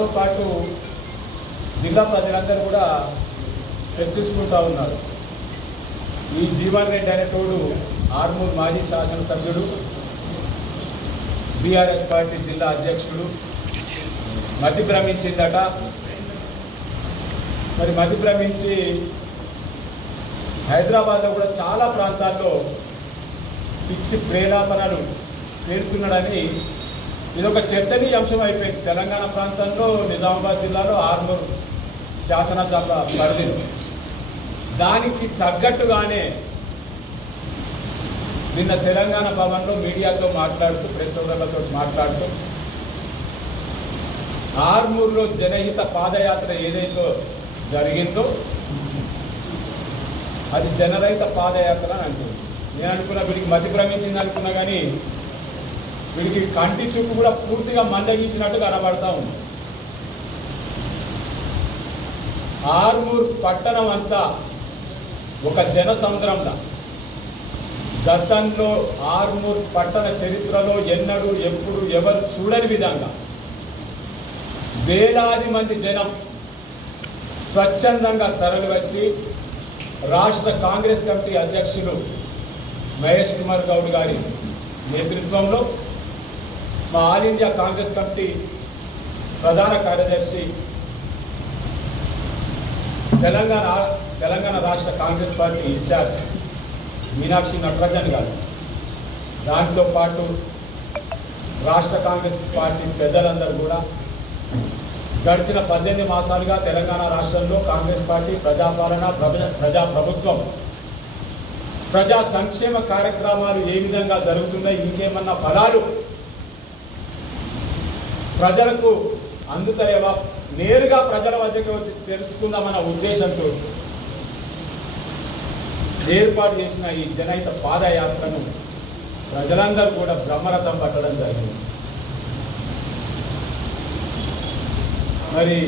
తెలిసింది మాతో పాటు జిల్లా ప్రజలందరూ కూడా చర్చించుకుంటూ ఉన్నారు. ఈ జీవన్ రెడ్డి అనేటోడు ఆర్మూర్ మాజీ శాసనసభ్యుడు బీఆర్ఎస్ పార్టీ జిల్లా అధ్యక్షుడు మతి భ్రమించిందట. మరి మతి భ్రమించి హైదరాబాద్లో కూడా చాలా ప్రాంతాల్లో పిచ్చి ప్రేలాపనలు పేరుతున్నాడని ఇది ఒక చర్చనీయాంశం అయిపోయింది. తెలంగాణ ప్రాంతంలో నిజామాబాద్ జిల్లాలో ఆర్మూర్ శాసనసభ పరిధిలో దానికి తగ్గట్టుగానే నిన్న తెలంగాణ భవన్లో మీడియాతో మాట్లాడుతూ ప్రెస్ సోదరులతో మాట్లాడుతూ ఆర్మూర్లో జనహిత పాదయాత్ర ఏదైతే జరిగిందో అది జనరహిత పాదయాత్ర అని అంటుంది. నేను అనుకున్న వీడికి మతి భ్రమించింది అనుకున్నా కానీ వీడికి కంటి చూపు కూడా పూర్తిగా మందగించినట్టు కనబడతా ఉంది. ఆర్మూర్ పట్టణం అంతా ఒక జన గతంలో ఆర్మూర్ పట్టణ చరిత్రలో ఎన్నడూ ఎప్పుడు ఎవరు చూడని విధంగా వేలాది మంది జనం స్వచ్ఛందంగా తరలివచ్చి రాష్ట్ర కాంగ్రెస్ కమిటీ అధ్యక్షులు మహేష్ కుమార్ గౌడ్ గారి నేతృత్వంలో మా ఆల్ ఇండియా కాంగ్రెస్ కమిటీ ప్రధాన కార్యదర్శి తెలంగాణ తెలంగాణ రాష్ట్ర Congress party incharge Meenakshi Natarajan గారు. దానితో పాటు రాష్ట్ర కాంగ్రెస్ పార్టీ పెద్దలందరూ కూడా గడిచిన పద్దెనిమిది మాసాలుగా తెలంగాణ రాష్ట్రంలో కాంగ్రెస్ పార్టీ ప్రజాపాలన ప్రజా ప్రజా ప్రభుత్వం ప్రజా సంక్షేమ కార్యక్రమాలు ఏ విధంగా జరుగుతున్నాయి ఇంకేమన్నా ఫలాలు ప్రజలకు అందుతలేవా? నేరుగా ప్రజల వద్దకు వచ్చి తెలుసుకుందామన్న ఉద్దేశంతో ఏర్పాటు చేసిన ఈ జనహిత పాదయాత్రను ప్రజలందరూ కూడా బ్రహ్మరథం పట్టడం జరిగింది. మరి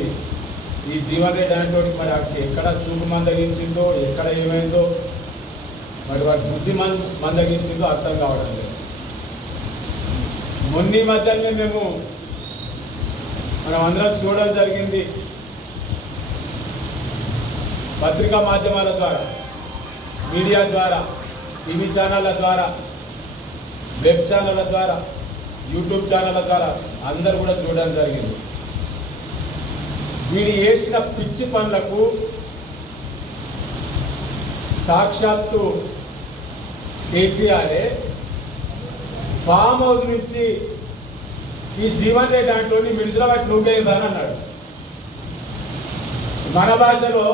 ఈ జీవన్ రెడ్డి అనేటువంటి మరి వాటికి ఎక్కడ చూపు మందగించిందో ఎక్కడ ఏమైందో మరి వాటి బుద్ధి మం మందగించిందో అర్థం కావడం లేదు. మొన్న మధ్యనే మేము మనం అందరం చూడడం జరిగింది. పత్రికా మాధ్యమాల ద్వారా మీడియా ద్వారా టీవీ ఛానళ్ళ ద్వారా వెబ్ ఛానళ్ళ ద్వారా యూట్యూబ్ ఛానళ్ళ ద్వారా అందరు కూడా చూడడం జరిగింది. వీడు వేసిన పిచ్చి పనులకు సాక్షాత్తు కేసీఆరే ఫామ్ హౌస్ నుంచి ఈ జీవన్ రెడ్డి దాంట్లో మిడిసిల వాటి నువ్వేదా అని అన్నాడు. మన భాషలో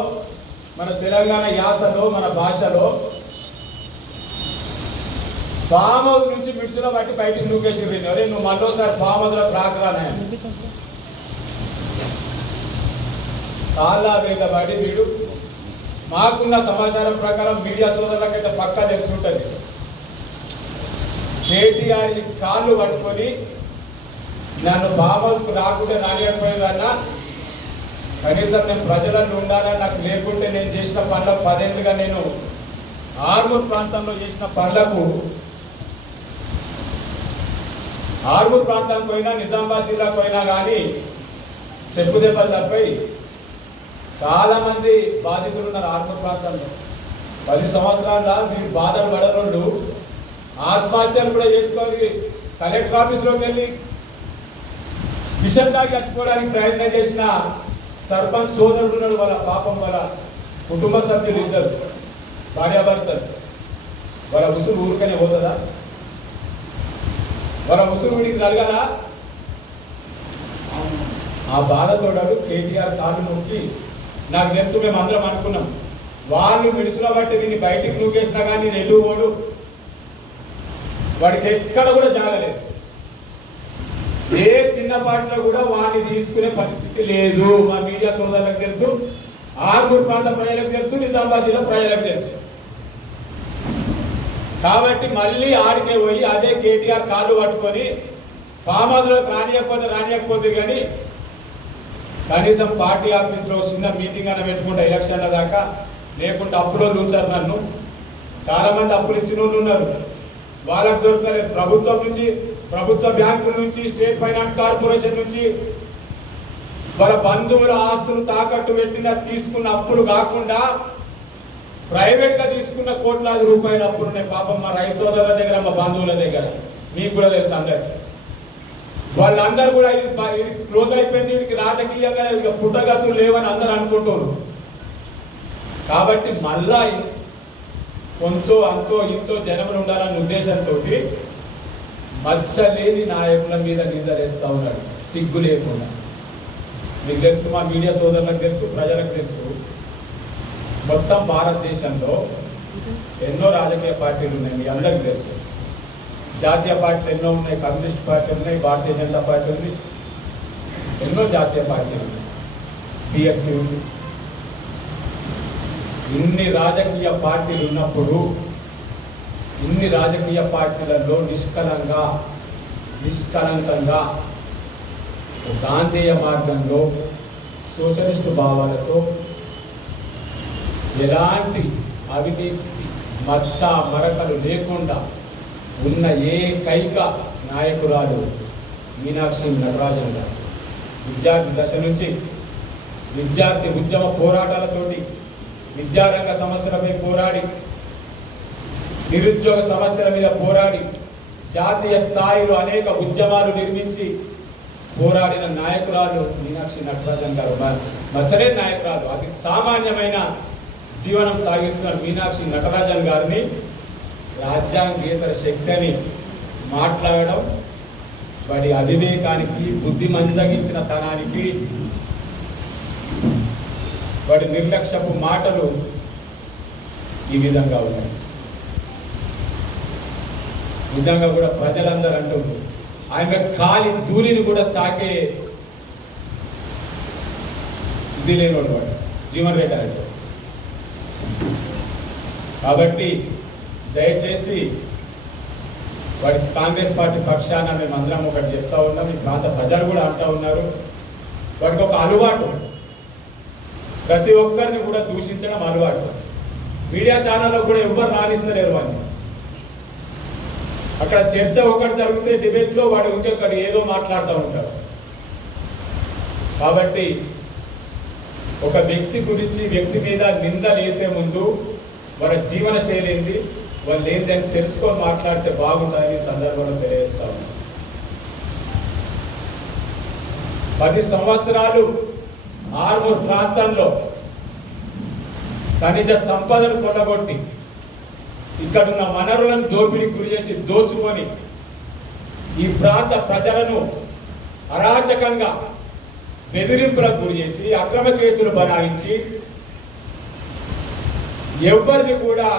మన తెలంగాణ యాసలో మన భాషలో ఫామ్ హౌస్ నుంచి మిడిసిలో బట్టి బయటికి నూకేసి అరే నువ్వు మళ్ళోసారి ఫామ్ హౌస్లో రాకరానాయని కాళ్ళ వేళ్ళ పడి వీడు మాకున్న సమాచారం ప్రకారం మీడియా సోదరులకైతే పక్కా తెలిసి ఉంటుంది. కేటీఆర్ కాళ్ళు పట్టుకొని నన్ను బాబాస్కు రాకుండా రానియకపోయిందన్నా కనీసం నేను ప్రజలను ఉండాలని నాకు లేకుంటే నేను చేసిన పనుల పదేళ్ళుగా నేను ఆర్మూర్ ప్రాంతంలో చేసిన పనులకు ఆర్మూర్ ప్రాంతానికి పోయినా నిజామాబాద్ జిల్లాకు పోయినా కానీ చెప్పు దెబ్బలు చాలామంది బాధితులు ఉన్నారు ఆర్మూర్ ప్రాంతంలో. పది సంవత్సరాల మీరు బాధలు పడనోళ్ళు ఆత్మహత్యలు కూడా చేసుకొని కలెక్టర్ ఆఫీస్లోకి వెళ్ళి విషంగా చచ్చిపోవడానికి ప్రయత్నం చేసిన సర్పంచ్ సోదరుడు ఉన్నాడు వాళ్ళ పాపం వాళ్ళ కుటుంబ సభ్యులు ఇద్దరు భార్యాభర్తలు. వాళ్ళ ఉసురు ఊరికనే పోతుందా? వాళ్ళ ఉసురు వీడికి జరగదా ఆ బాధతోడాడు కేటీఆర్ కాళ్ళు నొక్కి నాకు తెలుసు మేము అందరం అనుకున్నాం. వాళ్ళు మిడిసిలో బట్టి వీడిని బయటికి నూకేసినా కానీ నెల్లు పోడు? వాడికి ఎక్కడ కూడా జాగలేదు. ఏ చిన్నపాటిలో కూడా వాడిని తీసుకునే పరిస్థితి లేదు. మా మీడియా సోదరులకు తెలుసు ఆర్మూర్ ప్రాంత ప్రజలకు తెలుసు నిజామాబాద్ జిల్లా ప్రజలకు తెలుసు. కాబట్టి మళ్ళీ ఆడికే పోయి అదే కేటీఆర్ కాళ్ళు పట్టుకొని ఫామ్ హౌస్లోకి రానియకపోతే రానియకపోతే కానీ కనీసం పార్టీ ఆఫీస్లో చిన్న మీటింగ్ అన్న పెట్టుకుంటా ఎలక్షన్ల దాకా లేకుంటే అప్పులో ఉంచారు నన్ను. చాలామంది అప్పులు ఇచ్చిన వాళ్ళు ఉన్నారు. వాళ్ళకు దొరకలేదు. ప్రభుత్వం నుంచి ప్రభుత్వ బ్యాంకుల నుంచి స్టేట్ ఫైనాన్స్ కార్పొరేషన్ నుంచి వాళ్ళ బంధువుల ఆస్తులు తాకట్టు పెట్టిన తీసుకున్న అప్పులు కాకుండా ప్రైవేట్గా తీసుకున్న కోట్లాది రూపాయల అప్పులు ఉన్నాయి. పాపం మా రైతు సోదరుల దగ్గర మా బంధువుల దగ్గర. మీకు కూడా తెలుసు అందరికి. వాళ్ళందరూ కూడా ఇది క్లోజ్ అయిపోయింది. వీడికి రాజకీయంగా ఇక పుట్టగతులు లేవని అందరూ అనుకుంటున్నారు. కాబట్టి మళ్ళా కొంతో అంతో ఇంతో జనములు ఉండాలన్న ఉద్దేశంతో మచ్చలేని నాయకుల మీద నిందలేస్తా ఉన్నాడు. సిగ్గు లేకుండా. మీకు తెలుసు మా మీడియా సోదరులకు తెలుసు ప్రజలకు తెలుసు. మొత్తం భారతదేశంలో ఎన్నో రాజకీయ పార్టీలు ఉన్నాయి మీ అందరికీ తెలుసు. జాతీయ పార్టీలు ఎన్నో ఉన్నాయి కమ్యూనిస్ట్ పార్టీ ఉన్నాయి భారతీయ జనతా పార్టీ ఉంది. ఎన్నో జాతీయ పార్టీలు ఉన్నాయి. బిఎస్పీ ఉంది. ఇన్ని రాజకీయ పార్టీలు ఉన్నప్పుడు ఇన్ని రాజకీయ పార్టీలలో నిష్కలంగా నిష్కలంకంగా గాంధేయ మార్గంలో సోషలిస్ట్ భావాలతో ఎలాంటి అవినీతి మత్స మరకలు లేకుండా ఉన్న ఏకైక నాయకురాలు మీనాక్షి నటరాజన్ గారు? విద్యార్థి దశ నుంచి విద్యార్థి ఉద్యమ పోరాటాలతోటి విద్యారంగ సమస్యలపై పోరాడి నిరుద్యోగ సమస్యల మీద పోరాడి జాతీయ స్థాయిలో అనేక ఉద్యమాలు నిర్మించి పోరాడిన నాయకురాలు మీనాక్షి నటరాజన్ గారు. మచ్చలేని నాయకురాలు. అతి సామాన్యమైన జీవనం సాగిస్తున్న మీనాక్షి నటరాజన్ గారిని రాజ్యాంగేతర శక్తి అని మాట్లాడడం వాడి అవివేకానికి బుద్ధి మందగించిన తనానికి వాడి నిర్లక్ష్యపు మాటలు ఈ విధంగా ఉన్నాయి. నిజంగా కూడా ప్రజలందరూ అంటున్నారు ఆమె కాలి ధూళిని కూడా తాకే ఇది లేనోడు వాడు జీవన్ రెడ్డి ఆయన. కాబట్టి దయచేసి వాడి కాంగ్రెస్ పార్టీ పక్షాన మేము అందరం ఒకటి చెప్తా ఉన్నాం ఈ ప్రాంత ప్రజలు కూడా అంటా ఉన్నారు. వాడికి ఒక అలవాటు. ప్రతి ఒక్కరిని కూడా దూషించడం అలవాటు. మీడియా ఛానల్లో కూడా ఎవ్వరు రాణిస్తలేరు వాడిని. అక్కడ చర్చ ఒకటి జరిగితే డిబేట్లో వాడు ఇంకొకటి ఏదో మాట్లాడుతూ ఉంటారు కాబట్టి ఒక వ్యక్తి గురించి వ్యక్తి మీద నింద వేసే ముందు వాళ్ళ జీవన శైలి ఏంది? వాళ్ళు ఏందని తెలుసుకొని మాట్లాడితే బాగుంటుందని ఈ సందర్భంలో తెలియజేస్తా పది సంవత్సరాలు ఆర్మూర్ ప్రాంతంలో ఖనిజ సంపదను కొనగొట్టి ఇక్కడున్న వనరులను దోపిడీ గురి చేసి దోచుకొని ఈ ప్రాంత ప్రజలను అరాచకంగా బెదిరింపులకు గురి చేసి అక్రమ కేసులు బనాయించి ఎవరిని కూడా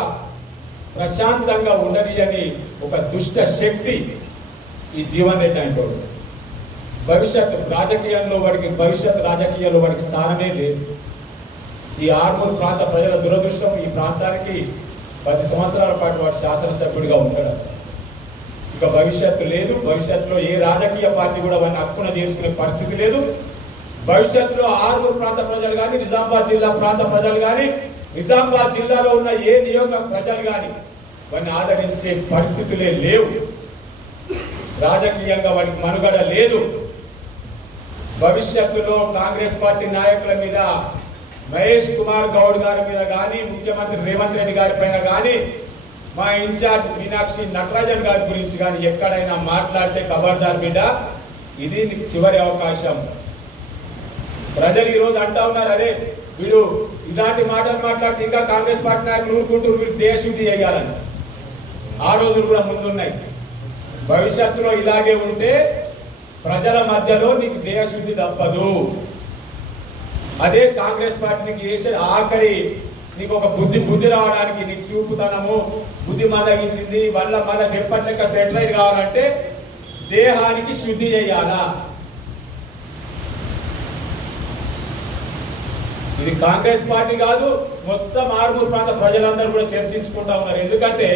ప్రశాంతంగా ఉండనియని ఒక దుష్ట శక్తి ఈ జీవన్ రెడ్డి అంటాడు భవిష్యత్ రాజకీయంలో వాడికి భవిష్యత్ రాజకీయాల్లో వాడికి స్థానమే లేదు. ఈ ఆర్మూర్ ప్రాంత ప్రజల దురదృష్టం ఈ ప్రాంతానికి పది సంవత్సరాల పాటు వాడు శాసనసభ్యుడిగా ఉండడం ఇక భవిష్యత్తు లేదు. భవిష్యత్తులో ఏ రాజకీయ పార్టీ కూడా వాడిని హక్కున చేసుకునే పరిస్థితి లేదు. భవిష్యత్తులో ఆర్మూర్ ప్రాంత ప్రజలు కానీ నిజామాబాద్ జిల్లా ప్రాంత ప్రజలు కానీ నిజామాబాద్ జిల్లాలో ఉన్న ఏ నియోజక ప్రజలు కానీ వాడిని ఆదరించే పరిస్థితులే లేవు. రాజకీయంగా వాడికి మనుగడ లేదు. భవిష్యత్తులో కాంగ్రెస్ పార్టీ నాయకుల మీద మహేష్ కుమార్ గౌడ్ గారి మీద కానీ ముఖ్యమంత్రి రేవంత్ రెడ్డి గారి పైన కానీ మా ఇన్ఛార్జ్ మీనాక్షి నటరాజన్ గారి గురించి కానీ ఎక్కడైనా మాట్లాడితే ఖబర్దార్ బిడ్డ ఇది నీకు చివరి అవకాశం. ప్రజలు ఈరోజు అంటా ఉన్నారు అరే వీడు ఇలాంటి మాటలు మాట్లాడితే ఇంకా కాంగ్రెస్ పార్టీ నాయకులు ఊరుకుంటూ వీడు దేశుద్ధి చేయాలని. ఆ రోజులు కూడా ముందున్నాయి. భవిష్యత్తులో ఇలాగే ఉంటే ప్రజల మధ్యలో నీకు దేశుద్ధి తప్పదు. అదే కాంగ్రెస్ పార్టీ నీకు చేసే ఆఖరి నీకు ఒక బుద్ధి బుద్ధి రావడానికి నీ చూపుతనము బుద్ధి మందగించింది మళ్ళా మళ్ళీ చెప్పట్లేక సెటిలైట్ కావాలంటే దేహానికి శుద్ధి చేయాలా? ఇది కాంగ్రెస్ పార్టీ కాదు మొత్తం ఆర్మూర్ ప్రాంత ప్రజలందరూ కూడా చర్చించుకుంటా ఉన్నారు. ఎందుకంటే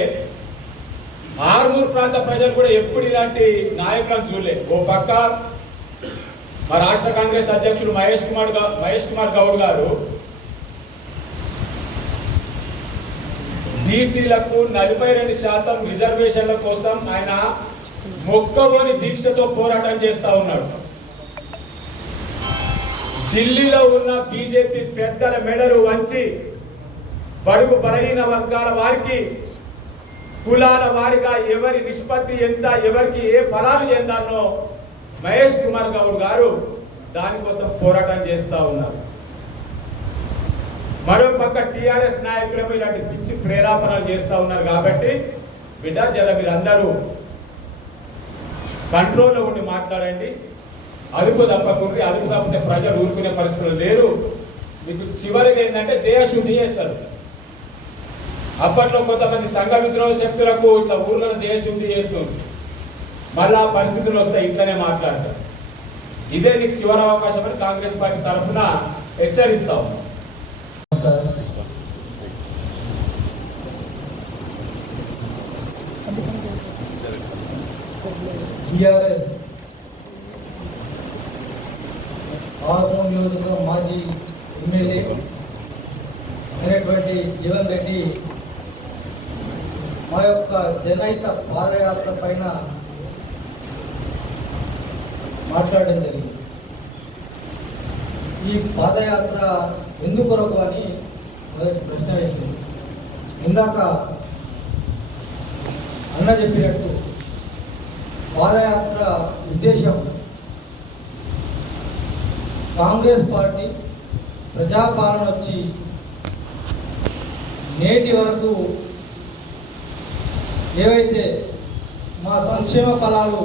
ఆర్మూర్ ప్రాంత ప్రజలు కూడా ఎప్పుడు ఇలాంటి నాయకులను చూడలేదు. ఓ పక్క మా రాష్ట్ర కాంగ్రెస్ అధ్యక్షుడు మహేష్ కుమార్ మహేష్ కుమార్ గౌడ్ గారు బీసీలకు నలభై రెండు శాతం రిజర్వేషన్ల కోసం ఆయన మొక్కబోని దీక్షతో పోరాటం చేస్తా ఉన్నాడు. ఢిల్లీలో ఉన్న బీజేపీ పెద్దల మెడలు వంచి బడుగు బలహీన వర్గాల వారికి కులాల వారిగా ఎవరి నిష్పత్తి ఎంత ఎవరికి ఏ ఫలాలు చెందానో మహేష్ కుమార్ గౌడ్ గారు దానికోసం పోరాటం చేస్తూ ఉన్నారు. మరో పక్క టీఆర్ఎస్ నాయకులు ఇలాంటి పిచ్చి ప్రేరాపణలు చేస్తూ ఉన్నారు కాబట్టి బిడ్డ జర మీరందరూ కంట్రోల్లో ఉండి మాట్లాడండి. అదుపు తప్పకుండా అదుపు తప్పితే ప్రజలు ఊరుకునే పరిస్థితులు లేరు. మీకు చివరిగా ఏంటంటే దేహశుద్ధి చేస్తారు. అప్పట్లో కొంతమంది సంఘ విద్రోహ శక్తులకు ఇట్లా ఊర్లలో దేహశుద్ధి చేస్తుంది మళ్ళా ఆ పరిస్థితులు వస్తాయి ఇట్లనే మాట్లాడతారు. ఇదే నీకు చివరి అవకాశం అని కాంగ్రెస్ పార్టీ తరఫున హెచ్చరిస్తా. ఉన్నాం టిఆర్ఎస్ ఆర్మూర్ నియోజకవర్గం మాజీ ఎమ్మెల్యే అయినటువంటి జీవన్ రెడ్డి మా యొక్క జనహిత పాదయాత్ర పైన మాట్లాడడం జరిగింది. ఈ పాదయాత్ర ఎందుకొరకు అని మొదటి ప్రశ్న వేసింది. ఇందాక అన్న చెప్పినట్టు పాదయాత్ర ఉద్దేశం కాంగ్రెస్ పార్టీ ప్రజాపాలన వచ్చి నేటి వరకు ఏవైతే మా సంక్షేమ ఫలాలు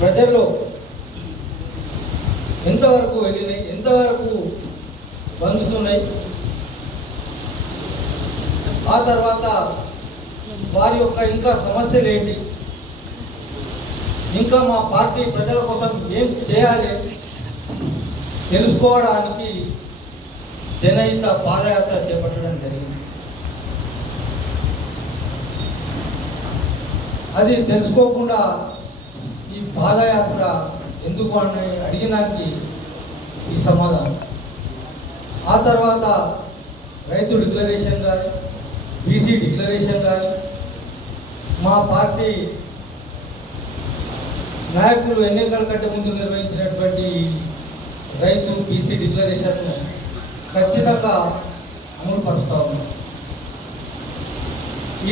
ప్రజల్లో ఎంతవరకు వెళ్ళినాయి ఎంతవరకు పొందుతున్నాయి ఆ తర్వాత వారి యొక్క ఇంకా సమస్యలు ఏంటి? ఇంకా మా పార్టీ ప్రజల కోసం ఏం చేయాలి? తెలుసుకోవడానికి జనహిత పాదయాత్ర చేపట్టడం జరిగింది. అది తెలుసుకోకుండా పాదయాత్ర ఎందుకు అని అడిగినానికి ఈ సమాధానం. ఆ తర్వాత రైతు డిక్లరేషన్ కానీ బీసీ డిక్లరేషన్ కానీ మా పార్టీ నాయకులు ఎన్నికల కంటే ముందు నిర్వహించినటువంటి రైతు బీసీ డిక్లరేషన్ ఖచ్చితంగా అమలు పరుస్తా ఉన్నాం.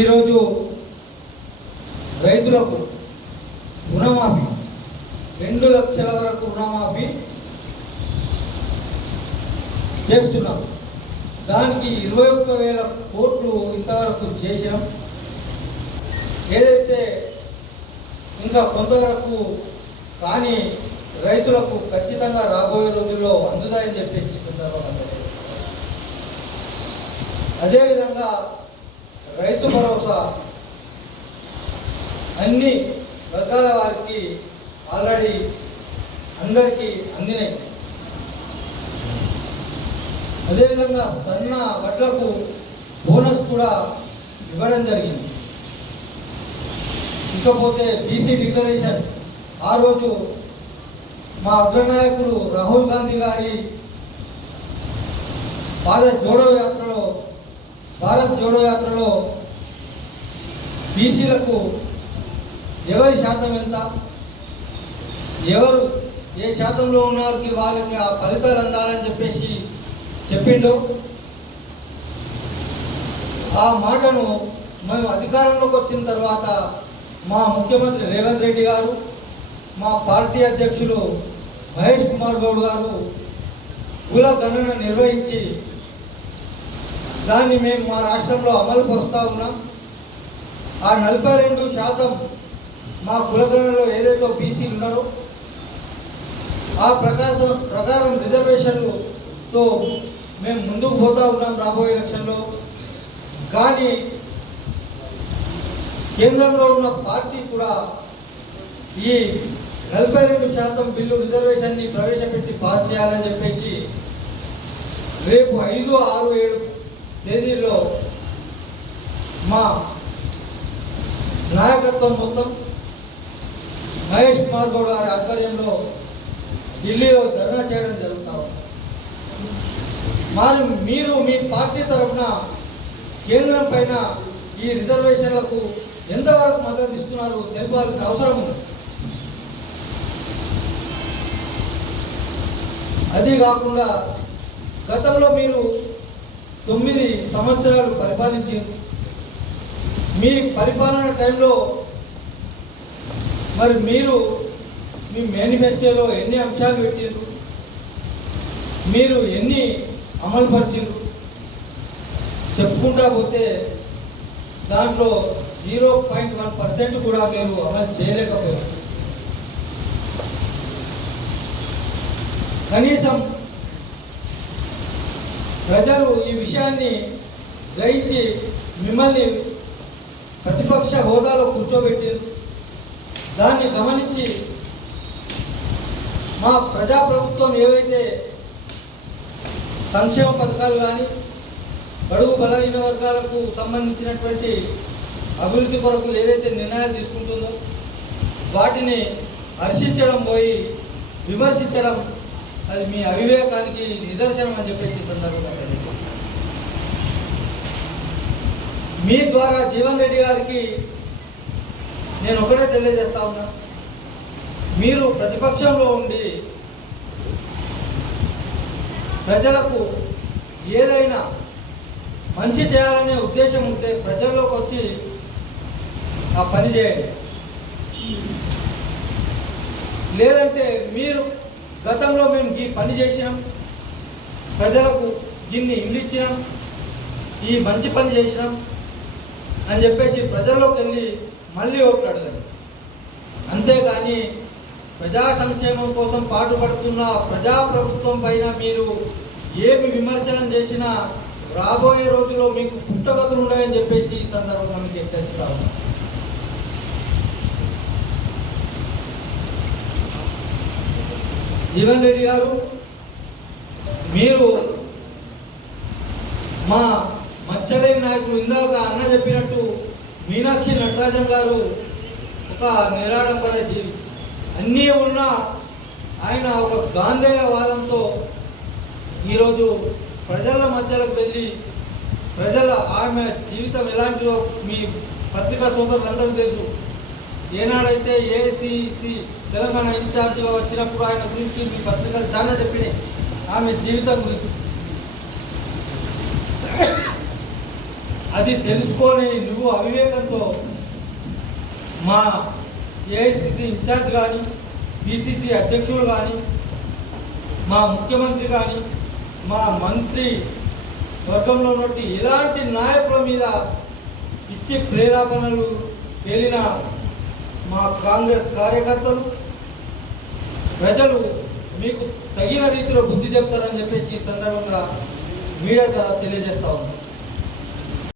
ఈరోజు రైతులకు రుణమాఫీ. రెండు లక్షల వరకు రుణమాఫీ చేస్తున్నాం. దానికి ఇరవై ఒక్క వేల కోట్లు ఇంతవరకు చేసినాం ఏదైతే ఇంకా కొంతవరకు కానీ రైతులకు ఖచ్చితంగా రాబోయే రోజుల్లో అందుతాయని చెప్పేసి సందర్భంగా అదేవిధంగా రైతు భరోసా అన్ని వర్గాల వారికి ఆల్రెడీ అందరికీ అందినాయి అదేవిధంగా సన్న వడ్లకు బోనస్ కూడా ఇవ్వడం జరిగింది. ఇకపోతే బీసీ డిక్లరేషన్ ఆ రోజు మా అగ్రనాయకులు రాహుల్ గాంధీ గారి భారత్ జోడో యాత్రలో భారత్ జోడో యాత్రలో బీసీలకు ఎవరి శాతం ఎంత? ఎవరు ఏ శాతంలో ఉన్నారికి వాళ్ళకి ఆ ఫలితాలు అందాలని చెప్పేసి చెప్పిండు. ఆ మాటను మేము అధికారంలోకి వచ్చిన తర్వాత మా ముఖ్యమంత్రి రేవంత్ రెడ్డి గారు మా పార్టీ అధ్యక్షులు మహేష్ కుమార్ గౌడ్ గారు కుల గణన నిర్వహించి దాన్ని మేము మా రాష్ట్రంలో అమలు పరుస్తూ ఉన్నాం. ఆ నలభై రెండు శాతం మా కులగణంలో ఏదైతే బీసీలు ఉన్నారో ఆ ప్రకాశం ప్రకారం రిజర్వేషన్లుతో మేము ముందుకు పోతా ఉన్నాం రాబోయే ఎలక్షన్లో. కానీ కేంద్రంలో ఉన్న పార్టీ కూడా ఈ నలభై రెండు శాతం బిల్లు రిజర్వేషన్ని ప్రవేశపెట్టి పాస్ చేయాలని చెప్పేసి రేపు ఐదు ఆరు ఏడు తేదీల్లో మా నాయకత్వం మొత్తం మహేష్ కుమార్ గౌడ్ గారి ఆధ్వర్యంలో ఢిల్లీలో ధర్నా చేయడం జరుగుతా ఉంది. మరి మీరు మీ పార్టీ తరఫున కేంద్రం పైన ఈ రిజర్వేషన్లకు ఎంతవరకు మద్దతు ఇస్తున్నారు తెలిపాల్సిన అవసరం ఉంది. అది కాకుండా గతంలో మీరు తొమ్మిది సంవత్సరాలు పరిపాలించి మీ పరిపాలన టైంలో మరి మీరు మీ మేనిఫెస్టోలో ఎన్ని అంశాలు పెట్టిండ్రు? మీరు ఎన్ని అమలు పరిచిండ్రు చెప్పుకుంటా పోతే దాంట్లో జీరో పాయింట్ వన్ పర్సెంట్ కూడా మీరు అమలు చేయలేకపోయారు. కనీసం ప్రజలు ఈ విషయాన్ని గ్రహించి మిమ్మల్ని ప్రతిపక్ష హోదాలో కూర్చోబెట్టారు దాన్ని గమనించి మా ప్రజాప్రభుత్వం ఏవైతే సంక్షేమ పథకాలు కానీ బడుగు బలహీన వర్గాలకు సంబంధించినటువంటి అభివృద్ధి కొరకు ఏదైతే నిర్ణయాలు తీసుకుంటుందో వాటిని హర్షించడం పోయి విమర్శించడం అది మీ అవివేకానికి నిదర్శనం అని చెప్పేసి సందర్భంగా మీ ద్వారా జీవన్ రెడ్డి గారికి నేను ఒకటే తెలియజేస్తా ఉన్నా. మీరు ప్రతిపక్షంలో ఉండి ప్రజలకు ఏదైనా మంచి చేయాలనే ఉద్దేశం ఉంటే ప్రజల్లోకి వచ్చి ఆ పని చేయండి. లేదంటే మీరు గతంలో మేము ఈ పని చేసినాం ప్రజలకు దీన్ని ఇల్లు ఇచ్చినాం ఈ మంచి పని చేసినాం అని చెప్పేసి ప్రజల్లోకి వెళ్ళి మళ్ళీ ఓట్లు అడగండి. అంతేగాని ప్రజా సంక్షేమం కోసం పాటుపడుతున్న ప్రజాప్రభుత్వం పైన మీరు ఏమి విమర్శనం చేసినా రాబోయే రోజుల్లో మీకు పుట్టగతులు ఉన్నాయని చెప్పేసి ఈ సందర్భంగా మీకు హెచ్చరిస్తా ఉన్నాను జీవన్ రెడ్డి గారు మీరు మా మచ్చలేని నాయకులు ఇందాక అన్న చెప్పినట్టు మీనాక్షి నటరాజన్ గారు ఒక నిరాడంబర జీవి. అన్నీ ఉన్నా ఆయన ఒక గాంధేయవాదంతో ఈరోజు ప్రజల మధ్యలోకి వెళ్ళి ప్రజల ఆమె జీవితం ఎలాంటిదో మీ పత్రికా సోదరులందరికీ తెలుసు. ఏనాడైతే ఏసీసీ తెలంగాణ ఇన్ఛార్జిగా వచ్చినప్పుడు ఆయన గురించి మీ పత్రికలు చాలా చెప్పినాయి. ఆమె జీవితం గురించి. అది తెలుసుకొని నువ్వు అవివేకంతో మా ఏఐసిసి ఇన్ఛార్జ్ కానీ బీసీసీ అధ్యక్షులు కానీ మా ముఖ్యమంత్రి కానీ మా మంత్రి వర్గంలో ఉన్నట్టు ఇలాంటి నాయకుల మీద ఇచ్చి ప్రేరేపణలు వెళ్ళిన మా కాంగ్రెస్ కార్యకర్తలు ప్రజలు మీకు తగిన రీతిలో బుద్ధి చెప్తారని చెప్పేసి ఈ సందర్భంగా మీడియా ద్వారా తెలియజేస్తా ఉన్నాం.